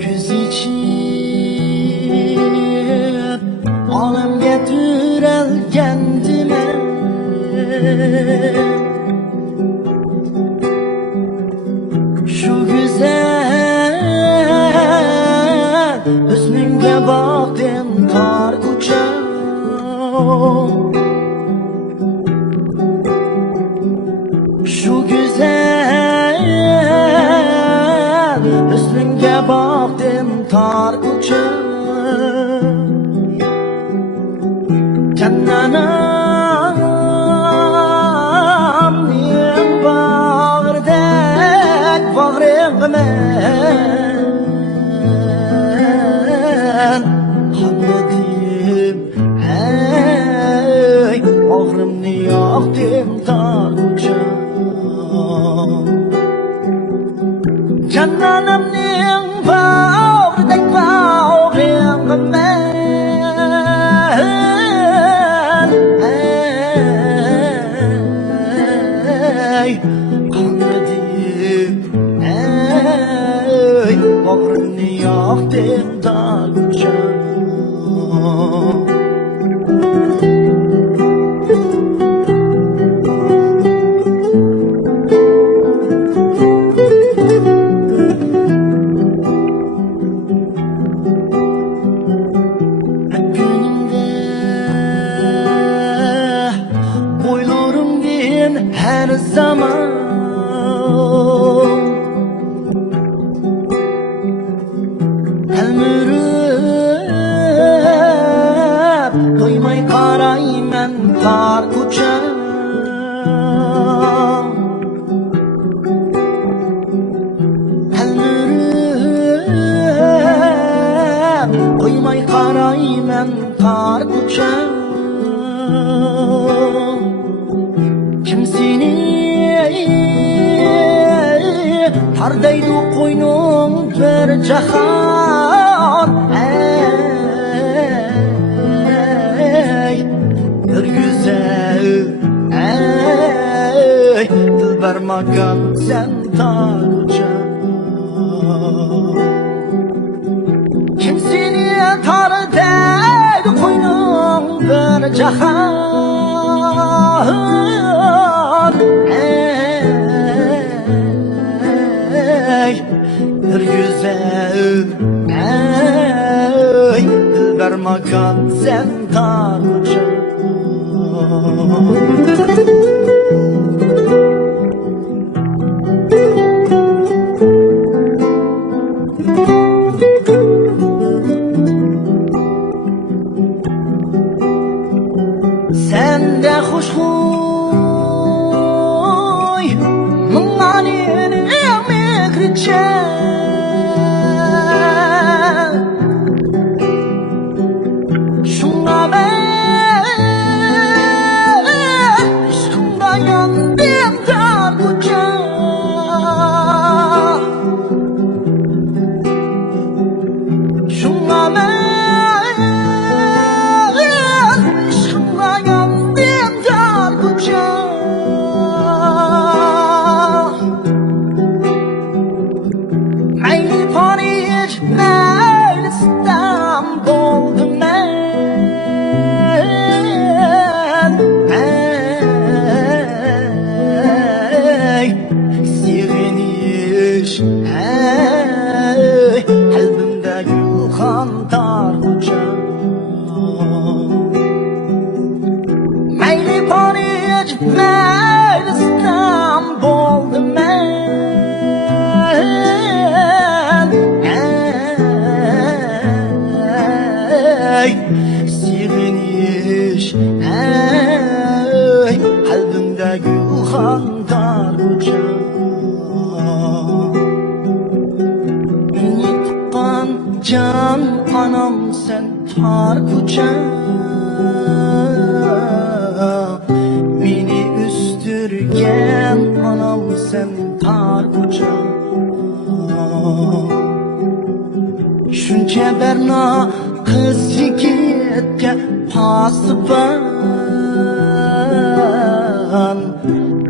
Küz içip alemge türelgendime şu güzel hüsnünge baktım tar uçağım. Şu güzel hüsnünge baktım tar uçağım. Cennanam nim bağırdek bağrım men Hamledim hey bağrımni yaktım tar uçağım. Cennanam nim bağırdek bağrım men Kanmadım ey bağrımni yaktım tar uçağım. Her zaman elmürüp doymay qarayman tar uçağım. Elmürüp doymay qarayman tar uçağım. Kimsini tardaydı koynum bir cahan ey bir güzel ey dilber makan sen tar uçağım. Kimsini tardaydı koynum bir cahan bir güzel ey dilber makan sen tar uçağım. Sen de hoş huy mınganin emekritçe şunga ben şunga yandım tar uçağım. Şunga ben şunga yandım tar uçağım. Melistan boldum men ey siginiş ey kalbimde gülhandar uçan beni tıkan can anam sen tar kucağım beni üstürgen anam sen tar kucağım şuncha berna kız yigitga pasıpan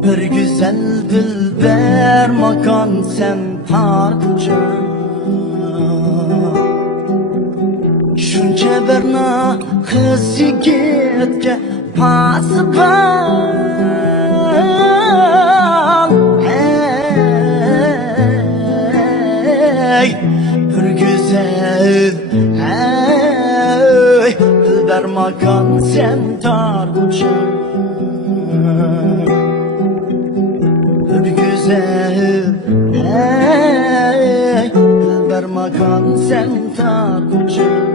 bir güzel dilber makan sen tar kucağım shuncha berna qiz yigitga pasıpan ey bir güzel ey dilber makan sen tar kucağım bir güzel ey dilber makan sen tar kucağım